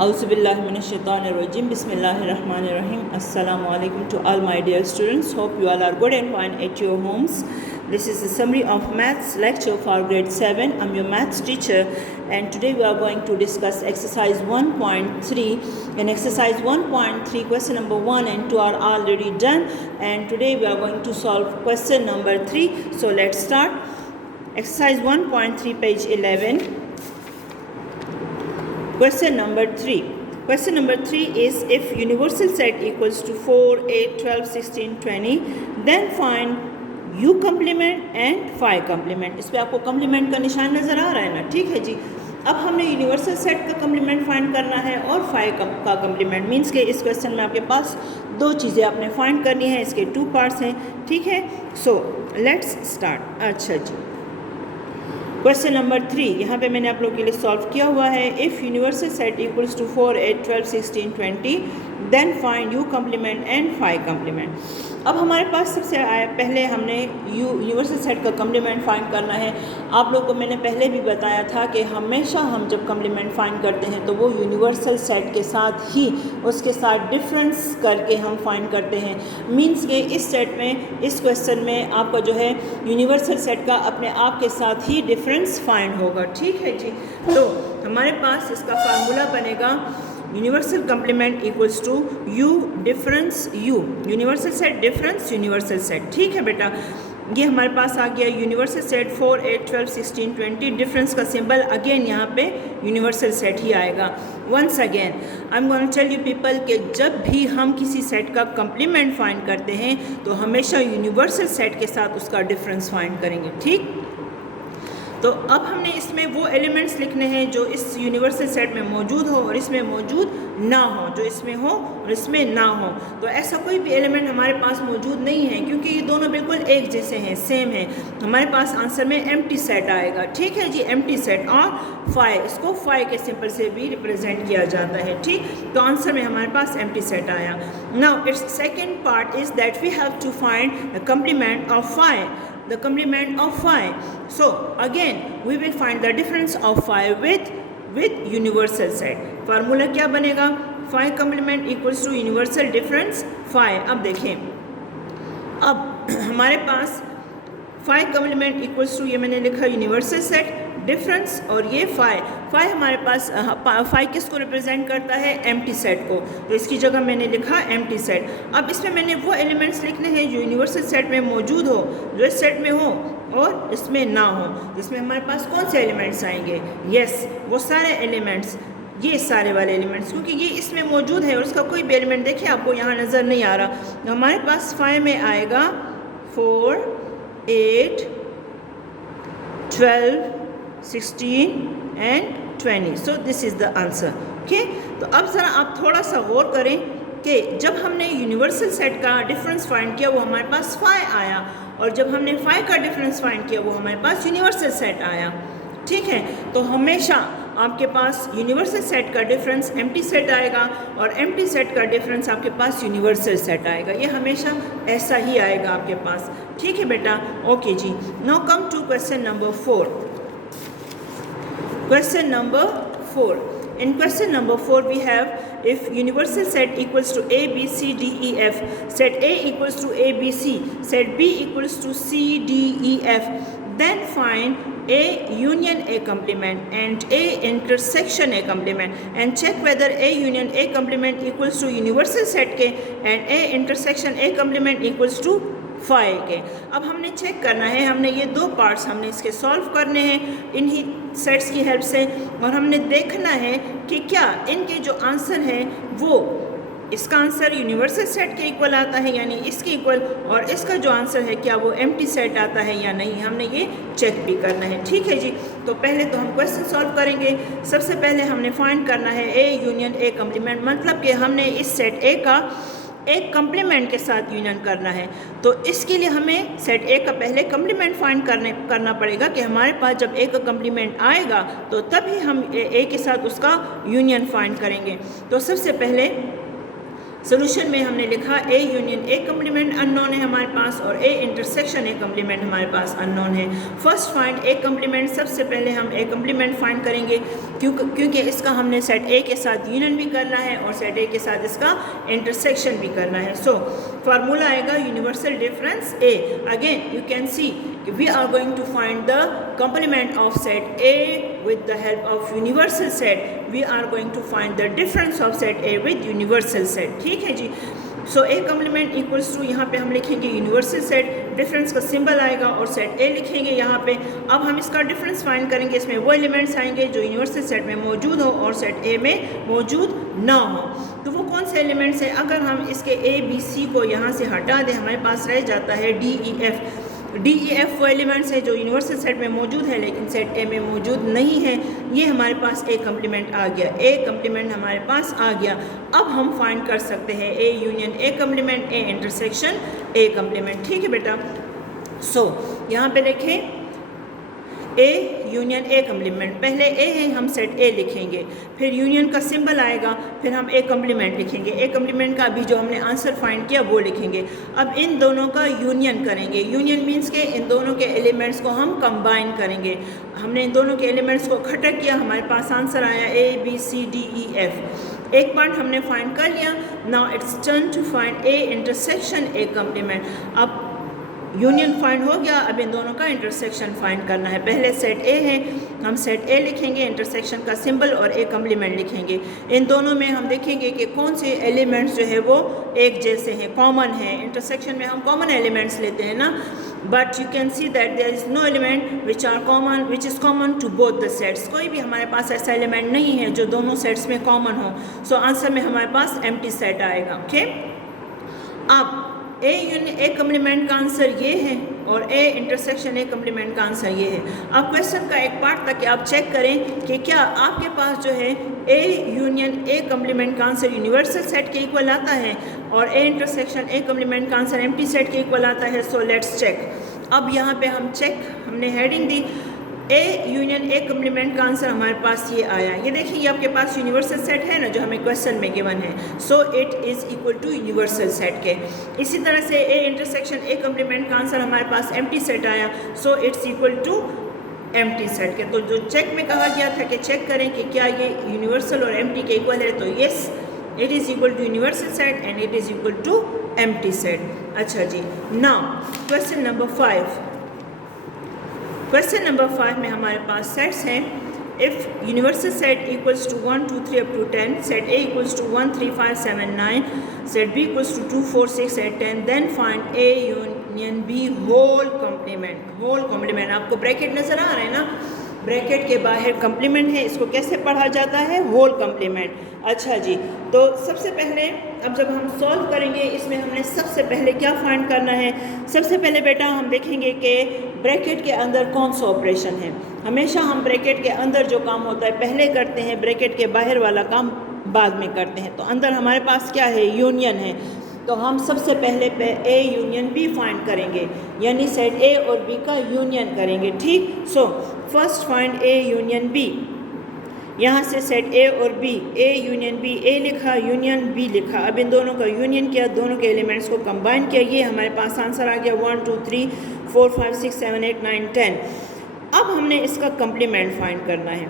Auzubillahiminash-shaytanir-rajim. Bismillahir-rahmanir-rahim. Assalamu alaikum to all my dear students. Hope you all are good and fine at your homes. This is a summary of maths lecture for grade 7. I'm your maths teacher and today we are going to discuss exercise 1.3. In exercise 1.3, question number 1 and 2 are already done, and today we are going to solve question number 3. So let's start. Exercise 1.3, page 11. Question number 3. Question number 3 is, if universal set equals to 4, 8, 12, 16, 20, then find u complement and phi complement. इस पे आपको complement का निशान नज़र आ रहा है ना, ठीक है जी। अब हमने यूनिवर्सल सेट का complement फाइंड करना है और phi का complement, मीन्स के इस क्वेश्चन में आपके पास दो चीज़ें आपने फाइंड करनी है, इसके 2 पार्ट्स हैं, ठीक है। So let's start. अच्छा जी, क्वेश्चन नंबर 3 यहाँ पे मैंने आप लोगों के लिए सॉल्व किया हुआ है। If universal set equals to 4, 8, 12, 16, 20, then find U complement and phi complement. अब हमारे पास सबसे पहले हमने यूनिवर्सल सेट का कम्प्लीमेंट फाइंड करना है। आप लोगों को मैंने पहले भी बताया था कि हमेशा हम जब कम्प्लीमेंट फाइंड करते हैं तो वो यूनिवर्सल सेट के साथ ही उसके साथ डिफरेंस करके हम फाइंड करते हैं। मीन्स के इस सेट में, इस क्वेश्चन में आपका जो है यूनिवर्सल सेट का अपने आप के साथ ही डिफरेंस फाइंड होगा, ठीक है जी। तो हमारे पास इसका फार्मूला बनेगा universal complement equals to U difference U, universal set difference universal set, ठीक है बेटा। ये हमारे पास आ गया यूनिवर्सल सेट 4, 8, 12, 16, 20, डिफरेंस का सिंबल अगेन यहाँ पे यूनिवर्सल सेट ही आएगा। Once again I am going to tell you people कि जब भी हम किसी सेट का कम्प्लीमेंट फाइंड करते हैं तो हमेशा यूनिवर्सल सेट के साथ उसका डिफरेंस फाइंड करेंगे, ठीक। तो अब हमने इसमें वो एलिमेंट्स लिखने हैं जो इस यूनिवर्सल सेट में मौजूद हो और इसमें मौजूद ना हो, जो इसमें हो और इसमें ना हो। तो ऐसा कोई भी एलिमेंट हमारे पास मौजूद नहीं है क्योंकि ये दोनों बिल्कुल एक जैसे हैं, सेम है। हमारे पास आंसर में एम्प्टी सेट आएगा, ठीक है जी, एम्प्टी सेट। और फाई, इसको फाई के सिंबल से भी रिप्रेजेंट किया जाता है, ठीक। तो आंसर में हमारे पास एम्प्टी सेट आया। Now it's second part is that we have to find the complement of phi, the complement of phi. So again we will find the difference of phi with universal set. Formula क्या बनेगा? phi complement equals to universal difference phi. अब देखें, अब हमारे पास phi complement equals to, ये मैंने लिखा universal set difference, और ये फाई हमारे पास फाई किसको रिप्रेजेंट करता है? एम्प्टी सेट को, तो इसकी जगह मैंने लिखा एम्प्टी सेट। अब इसमें मैंने वो एलिमेंट्स लिखने हैं जो यूनिवर्सल सेट में मौजूद हो, जो इस सेट में हो और इसमें ना हो। इसमें हमारे पास कौन से एलिमेंट्स आएंगे? यस, वो सारे एलिमेंट्स, ये सारे वाले एलिमेंट्स, क्योंकि ये इसमें मौजूद है और उसका कोई भी एलिमेंट देखिए आपको यहाँ नज़र नहीं आ रहा। तो हमारे पास फाई में आएगा 4, 8, 12, 16 and 20. So this is the answer. Okay? तो अब ज़रा आप थोड़ा सा गौर करें कि जब हमने यूनिवर्सल सेट का डिफरेंस फाइंड किया वो हमारे पास फाई आया, और जब हमने फाई का डिफरेंस फाइंड किया वो हमारे पास यूनिवर्सल सेट आया, ठीक है। तो हमेशा आपके पास यूनिवर्सल सेट का डिफरेंस एम्प्टी सेट आएगा और एम्प्टी सेट का डिफरेंस आपके पास यूनिवर्सल सेट आएगा। ये हमेशा ऐसा ही आएगा आपके पास, ठीक है बेटा। ओके जी, now come to question number 4. Question number 4. In question number 4 we have, if universal set equals to A, B, C, D, E, F, set A equals to A, B, C, set B equals to C, D, E, F, then find A union A complement and A intersection A complement and check whether A union A complement equals to universal set के and A intersection A complement equals to phi के। अब हमने check करना है, हमने ये 2 parts हमने इसके सॉल्व करने हैं इन्हीं सेट्स की हेल्प से, और हमने देखना है कि क्या इनके जो आंसर हैं वो, इसका आंसर यूनिवर्सल सेट के इक्वल आता है यानी इसके इक्वल, और इसका जो आंसर है क्या वो एम्प्टी सेट आता है या नहीं, हमने ये चेक भी करना है, ठीक है जी। तो पहले तो हम क्वेश्चन सॉल्व करेंगे। सबसे पहले हमने फाइंड करना है ए यूनियन ए कम्प्लीमेंट, मतलब कि हमने इस सेट ए का एक कम्प्लीमेंट के साथ यूनियन करना है। तो इसके लिए हमें सेट ए का पहले कम्प्लीमेंट फाइंड करना पड़ेगा कि हमारे पास जब ए का कम्प्लीमेंट आएगा तो तभी हम ए के साथ उसका यूनियन फाइंड करेंगे। तो सबसे पहले सोल्यूशन में हमने लिखा ए यूनियन ए कम्प्लीमेंट अननोन है हमारे पास और ए इंटरसेक्शन ए कम्प्लीमेंट हमारे पास अननोन है। फर्स्ट फाइंड ए कम्प्लीमेंट, सबसे पहले हम ए कम्प्लीमेंट फाइंड करेंगे। क्योंकि इसका हमने सेट ए के साथ यूनियन भी करना है और सेट ए के साथ इसका इंटरसेक्शन भी करना है। सो फार्मूला आएगा universal difference A. Again you can see we are going to find the complement of set A with the help of universal set. We are going to find the difference of set A with universal set. ठीक है जी। So A complement equals to यहाँ पे हम लिखेंगे universal set, difference का symbol आएगा और सेट ए लिखेंगे यहाँ पे। अब हम इसका डिफरेंस फाइंड करेंगे, इसमें वो एलिमेंट्स आएंगे जो यूनिवर्सल सेट में मौजूद हो और सेट ए में मौजूद ना हो। तो वो कौन से एलिमेंट्स हैं? अगर हम इसके ए बी सी को यहाँ से हटा दें, हमारे पास रह जाता है D E F. D E F वो एलिमेंट्स है जो यूनिवर्सल सेट में मौजूद है लेकिन सेट ए में मौजूद नहीं है। ये हमारे पास ए कम्प्लीमेंट आ गया, ए कम्प्लीमेंट हमारे पास आ गया। अब हम फाइंड कर सकते हैं ए union A complement, A intersection A complement. ठीक है बेटा। सो यहाँ पे देखें ए यूनियन ए कम्प्लीमेंट, पहले ए है हम सेट ए लिखेंगे, फिर यूनियन का सिंबल आएगा, फिर हम ए कम्प्लीमेंट लिखेंगे। ए कम्प्लीमेंट का अभी जो हमने आंसर फाइंड किया वो लिखेंगे। अब इन दोनों का यूनियन करेंगे। यूनियन मीन्स के इन दोनों के एलिमेंट्स को हम कंबाइन करेंगे। हमने इन दोनों के एलिमेंट्स को इकट्ठा किया, हमारे पास आंसर आया A B C D E F. एक पार्ट हमने फाइंड कर लिया। Now it's turn to find A intersection A complement. अब यूनियन फाइंड हो गया, अब इन दोनों का इंटरसेक्शन फाइंड करना है। पहले सेट ए है, हम सेट ए लिखेंगे, इंटरसेक्शन का सिंबल और ए कम्प्लीमेंट लिखेंगे। इन दोनों में हम देखेंगे कि कौन से एलिमेंट्स जो है वो एक जैसे हैं, कॉमन है। इंटरसेक्शन में हम कॉमन एलिमेंट्स लेते हैं ना, but you can see that there is no element which is common to both the sets. कोई भी हमारे पास ऐसा एलिमेंट नहीं है जो दोनों सेट्स में कॉमन हो। सो आंसर में हमारे पास एम्प्टी सेट आएगा। ओके। अब ए यूनियन ए कम्प्लीमेंट का आंसर ये है और ए इंटरसेक्शन ए कम्प्लीमेंट का आंसर ये है। अब क्वेश्चन का एक पार्ट ताकि आप चेक करें कि क्या आपके पास जो है ए यूनियन ए कम्प्लीमेंट का आंसर यूनिवर्सल सेट के इक्वल आता है और ए इंटरसेक्शन ए कम्प्लीमेंट का आंसर एम्प्टी सेट के इक्वल आता है। So let's check. अब यहाँ पे हम चेक, हमने हेडिंग दी ए यूनियन ए कम्प्लीमेंट का आंसर हमारे पास ये आया। ये देखिए ये आपके पास यूनिवर्सल सेट है ना जो हमें क्वेश्चन में गिवन है। So it is equal to universal set के। इसी तरह से ए इंटरसेक्शन ए कम्प्लीमेंट का आंसर हमारे पास एम्प्टी सेट आया। So it's equal to empty set के। तो जो चेक में कहा गया था कि चेक करें कि क्या ये यूनिवर्सल और एम्प्टी के इक्वल है, तो yes it is equal to universal set and it is equal to empty set. अच्छा जी। Now question number 5। Question number 5 में हमारे पास सेट्स हैं। If universal set equals to 1 2 3 up to 10, set A equals to 1 3 5 7 9, set B equals to 2 4 6 8 10, then find A union B whole complement. Whole complement आपको bracket नज़र आ रहा है ना, bracket के बाहर कम्प्लीमेंट है, इसको कैसे पढ़ा जाता है? Whole complement. अच्छा जी। तो सबसे पहले अब जब हम सॉल्व करेंगे इसमें हमने सबसे पहले क्या फाइंड करना है? सबसे पहले बेटा हम देखेंगे कि ब्रैकेट के अंदर कौन सा ऑपरेशन है। हमेशा हम ब्रैकेट के अंदर जो काम होता है पहले करते हैं, ब्रैकेट के बाहर वाला काम बाद में करते हैं। तो अंदर हमारे पास क्या है? यूनियन है। तो हम सबसे पहले ए यूनियन बी फाइंड करेंगे, यानी सेट ए और बी का यूनियन करेंगे। ठीक। So first find A union B. यहाँ से सेट ए और B, A union B, A लिखा यूनियन बी लिखा। अब इन दोनों का यूनियन किया, दोनों के एलिमेंट्स को कंबाइन किया, ये हमारे पास आंसर आ गया 1 2 3 4 5 6 7 8 9 10। अब हमने इसका कम्प्लीमेंट फाइंड करना है।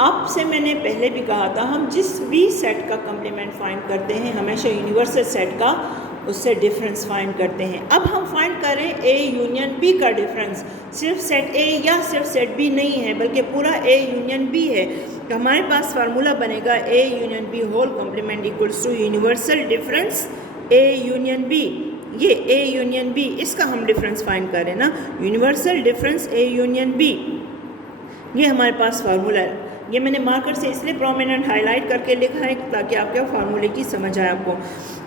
आपसे मैंने पहले भी कहा था हम जिस भी सेट का कम्प्लीमेंट फाइंड करते हैं हमेशा यूनिवर्सल सेट का उससे डिफरेंस फाइंड करते हैं। अब हम फाइंड करें ए यूनियन बी का डिफरेंस। सिर्फ सेट ए या सिर्फ सेट बी नहीं है बल्कि पूरा ए यूनियन बी है। तो हमारे पास फार्मूला बनेगा A union B whole complement equals to universal difference A union B. ये ए यूनियन बी, इसका हम डिफरेंस फाइंड करें ना, universal difference A union B. ये हमारे पास फार्मूला है। ये मैंने मार्कर से इसलिए प्रोमिनेंट हाईलाइट करके लिखा है ताकि आपके फार्मूले की समझ आए आपको।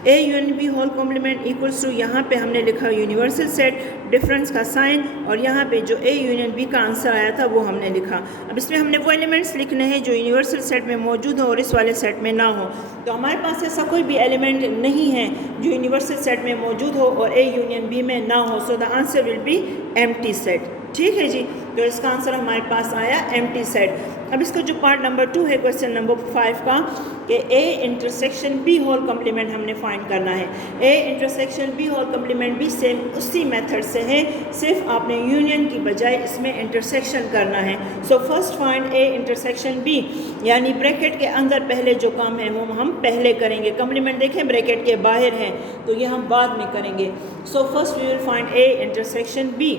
A union B whole complement equals to, यहाँ पे हमने लिखा यूनिवर्सल सेट, डिफरेंस का साइन, और यहाँ पे जो ए यूनियन बी का आंसर आया था वो हमने लिखा। अब इसमें हमने वो एलिमेंट्स लिखने हैं जो यूनिवर्सल सेट में मौजूद हो और इस वाले सेट में ना हो। तो हमारे पास ऐसा कोई भी एलिमेंट नहीं है जो यूनिवर्सल सेट में मौजूद हो और ए यूनियन बी में ना हो। सो the answer will be empty set. ठीक है जी। तो इसका आंसर हमारे पास आया एम्प्टी सेट। अब इसका जो पार्ट नंबर 2 है क्वेश्चन नंबर 5 का कि A intersection B whole complement हमने फाइंड करना है। A intersection B whole complement भी सेम उसी मेथड से है, सिर्फ आपने यूनियन की बजाय इसमें इंटरसेक्शन करना है। So first find A intersection B, यानी ब्रैकेट के अंदर पहले जो काम है वो हम पहले करेंगे। कम्प्लीमेंट देखें ब्रैकेट के बाहर है तो ये हम बाद में करेंगे। So first we will find A intersection B.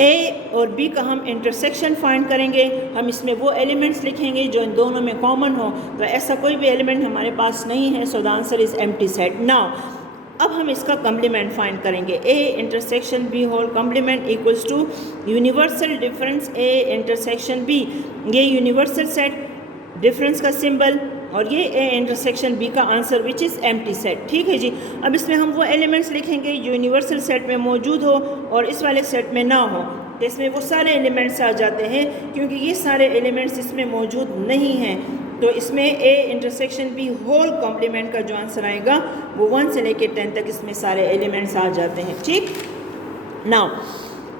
A और बी का हम इंटरसेक्शन फाइंड करेंगे। हम इसमें वो एलिमेंट्स लिखेंगे जो इन दोनों में कॉमन हो, तो ऐसा कोई भी एलिमेंट हमारे पास नहीं है, so the answer is empty set. Now अब हम इसका कम्प्लीमेंट फाइंड करेंगे। A intersection B whole complement equals to universal difference A intersection B. ये यूनिवर्सल सेट, डिफरेंस का सिंबल, और ये ए इंटरसेक्शन बी का answer which is empty set. ठीक है जी। अब इसमें हम वो एलिमेंट्स लिखेंगे जो यूनिवर्सल सेट में मौजूद हो और इस वाले सेट में ना हो, तो इसमें वो सारे एलिमेंट्स आ जाते हैं। क्योंकि ये सारे एलिमेंट्स इसमें मौजूद नहीं हैं, तो इसमें A intersection B whole complement का जो आंसर आएगा वो 1 से लेकर 10 तक इसमें सारे एलिमेंट्स आ जाते हैं। ठीक। नाउ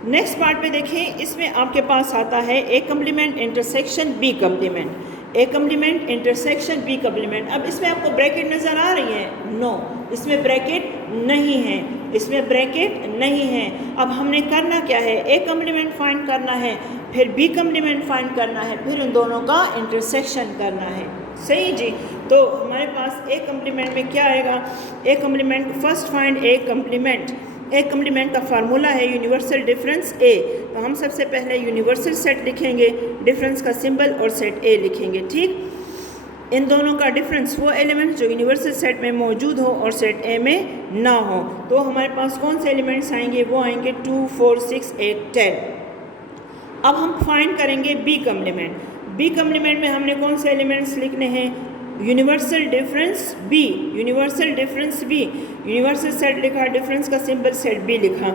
नेक्स्ट पार्ट पे देखें, इसमें आपके पास आता है A complement intersection B complement. A complement intersection B complement. अब इसमें आपको ब्रैकेट नज़र आ रही है? नो, इसमें ब्रैकेट नहीं है, इसमें ब्रैकेट नहीं है। अब हमने करना क्या है? ए कम्प्लीमेंट फाइंड करना है, फिर बी कम्प्लीमेंट फाइंड करना है, फिर उन दोनों का इंटरसेक्शन करना है। सही जी। तो हमारे पास ए कम्प्लीमेंट में क्या आएगा? ए complement, first find A complement. A complement का फार्मूला है यूनिवर्सल डिफरेंस ए। तो हम सबसे पहले यूनिवर्सल सेट लिखेंगे, डिफरेंस का सिंबल और सेट ए लिखेंगे। ठीक। इन दोनों का डिफरेंस, वो एलिमेंट्स जो यूनिवर्सल सेट में मौजूद हो और सेट ए में ना हो। तो हमारे पास कौन से एलिमेंट्स आएंगे? वो आएंगे 2, 4, 6, 8, 10। अब हम फाइंड करेंगे बी कम्प्लीमेंट। बी कम्प्लीमेंट में हमने कौन से एलिमेंट्स लिखने हैं? Universal difference B, universal difference B, universal set लिखा, डिफरेंस का सिंबल सेट बी लिखा।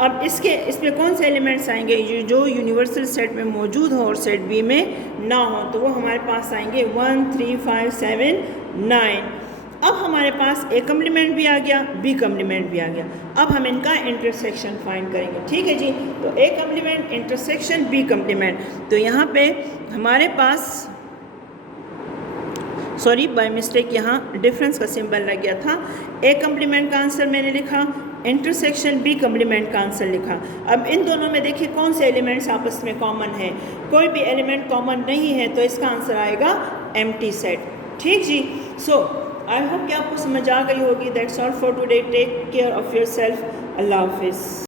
अब इसमें कौन से एलिमेंट्स आएंगे जो यूनिवर्सल सेट में मौजूद हो और सेट बी में ना हो? तो वो हमारे पास आएंगे 1, 3, 5, 7, 9। अब हमारे पास ए कम्प्लीमेंट भी आ गया, बी कम्प्लीमेंट भी आ गया। अब हम इनका इंटरसेक्शन फाइंड करेंगे। ठीक है जी। तो A complement intersection B complement, तो यहाँ पे हमारे पास, सॉरी बाय मिस्टेक यहाँ डिफरेंस का सिंबल लग गया था। ए कम्प्लीमेंट का आंसर मैंने लिखा, इंटरसेक्शन बी कम्प्लीमेंट का आंसर लिखा। अब इन दोनों में देखिए कौन से एलिमेंट्स आपस में कॉमन है? कोई भी एलिमेंट कॉमन नहीं है, तो इसका आंसर आएगा एम्प्टी सेट। ठीक जी। सो आई होप कि आपको समझ आ गई होगी। That's all for today. Take care of yourself. अल्लाह हाफिज़।